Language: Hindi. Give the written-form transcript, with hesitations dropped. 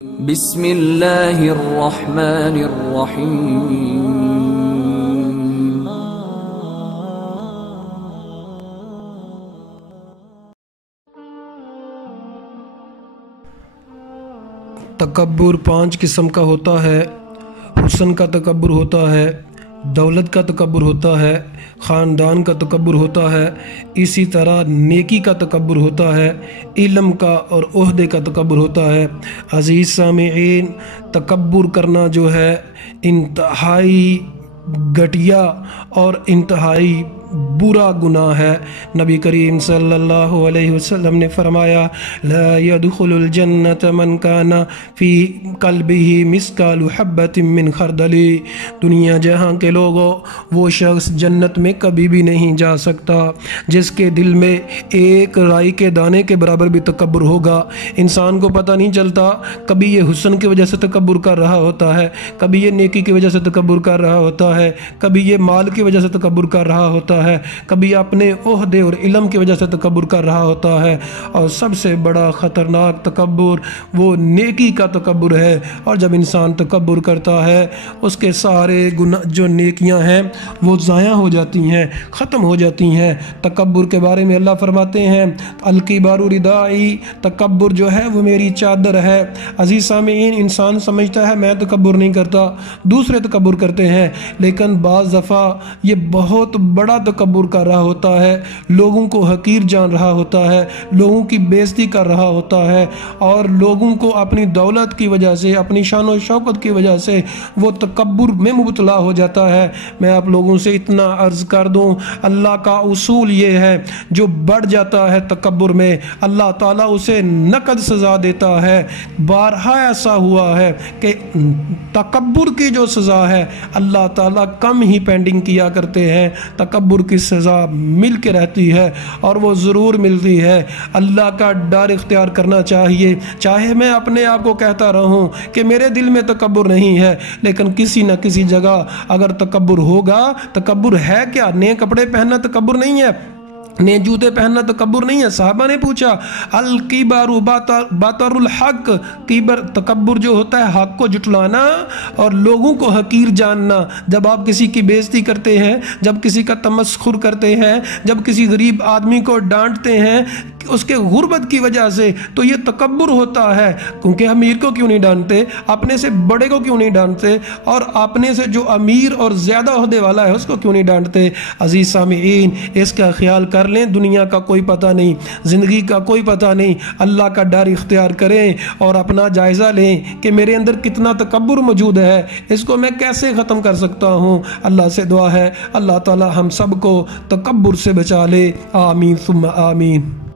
बिस्मिल्लाहिर्रहमानिर्रहीम। तकब्बुर 5 किस्म का होता है। हुस्न का तकब्बुर होता है, दौलत का तकब्बुर होता है, ख़ानदान का तकब्बुर होता है, इसी तरह नेकी का तकब्बुर होता है, इल्म का और ओहदे का तकब्बुर होता है। अज़ीज़ सामिईन, तकब्बुर करना जो है इंतहाई घटिया और इंतहाई बुरा गुनाह है। नबी करीम सल्लल्लाहु अलैहि वसल्लम ने फरमाया, ला यदखुलुल जन्नत मन काना फ़ी क़ल्बिही मिस्कालु हब्बतिन मिन खरदली। दुनिया जहाँ के लोगों, वो शख्स जन्नत में कभी भी नहीं जा सकता जिसके दिल में एक राई के दाने के बराबर भी तकब्बुर होगा। इंसान को पता नहीं चलता, कभी ये हुस्न की वजह से तकब्बुर कर रहा होता है, कभी ये नेकी की वजह से तकब्बुर कर रहा होता है, कभी ये माल की वजह से तकब्बुर कर रहा होता है, कभी अपने ओहदे और इल्म की वजह से तकब्बुर कर रहा होता है। और सबसे बड़ा ख़तरनाक तकब्बुर वो नेकी का तकब्बुर है। और जब इंसान तकब्बुर करता है, उसके सारे गुनाह जो नेकियां हैं वो ज़ाया हो जाती हैं, ख़त्म हो जाती हैं। तकब्बुर के बारे में अल्लाह फरमाते हैं, अलकिबारु रिदाई, तकब्बुर जो है वो मेरी चादर है। अज़ीज़ सामीईन, इंसान समझता है मैं तकब्बुर नहीं करता, दूसरे तकब्बुर करते हैं, लेकिन बाज़ दफ़ा ये बहुत बड़ा तकब्बुर कर रहा होता है, लोगों को हकीर जान रहा होता है, लोगों की बेइज्जती कर रहा होता है, और लोगों को अपनी दौलत की वजह से, अपनी शान और शौकत की वजह से वो तकब्बुर में मुबतला हो जाता है। मैं आप लोगों से इतना अर्ज़ कर दूं, अल्लाह का उसूल ये है, जो बढ़ जाता है तकब्बुर में, अल्लाह ताला उसे नकद सज़ा देता है। बारहा ऐसा हुआ है कि तकब्बुर की जो सज़ा है अल्लाह ताला कम ही पेंडिंग किया करते हैं, तकब्बुर की सज़ा मिल के रहती है और वो ज़रूर मिलती है। अल्लाह का डर इख्तियार करना चाहिए। चाहे मैं अपने आप को कहता रहूं कि मेरे दिल में तकब्बुर नहीं है, लेकिन किसी न किसी जगह अगर तकब्बुर होगा, तकब्बुर है क्या? नए कपड़े पहनना तकब्बुर नहीं है, नए जूते पहनना तकब्बुर नहीं है। साहबा ने पूछा, अल किबारु बातरुल हक, किबर तकब्बुर जो होता है हक को जुटलाना और लोगों को हकीर जानना। जब आप किसी की बेइज्जती करते हैं, जब किसी का तमस्खुर करते हैं, जब किसी गरीब आदमी को डांटते हैं उसके गुर्बत की वजह से, तो ये तकब्बुर होता है। क्योंकि अमीर को क्यों नहीं डांटते, अपने से बड़े को क्यों नहीं डांटते, और अपने से जो अमीर और ज़्यादा ओहदे वाला है उसको क्यों नहीं डांटते। अज़ीज़ सामीईन, इसका ख्याल कर लें, दुनिया का कोई पता नहीं, ज़िंदगी का कोई पता नहीं। अल्लाह का डर इख्तियार करें और अपना जायज़ा लें कि मेरे अंदर कितना तकब्बुर मौजूद है, इसको मैं कैसे ख़त्म कर सकता हूँ। अल्लाह से दुआ है, अल्लाह ताला हम सबको तकब्बुर से बचा ले। आमीन सुम्मा आमीन।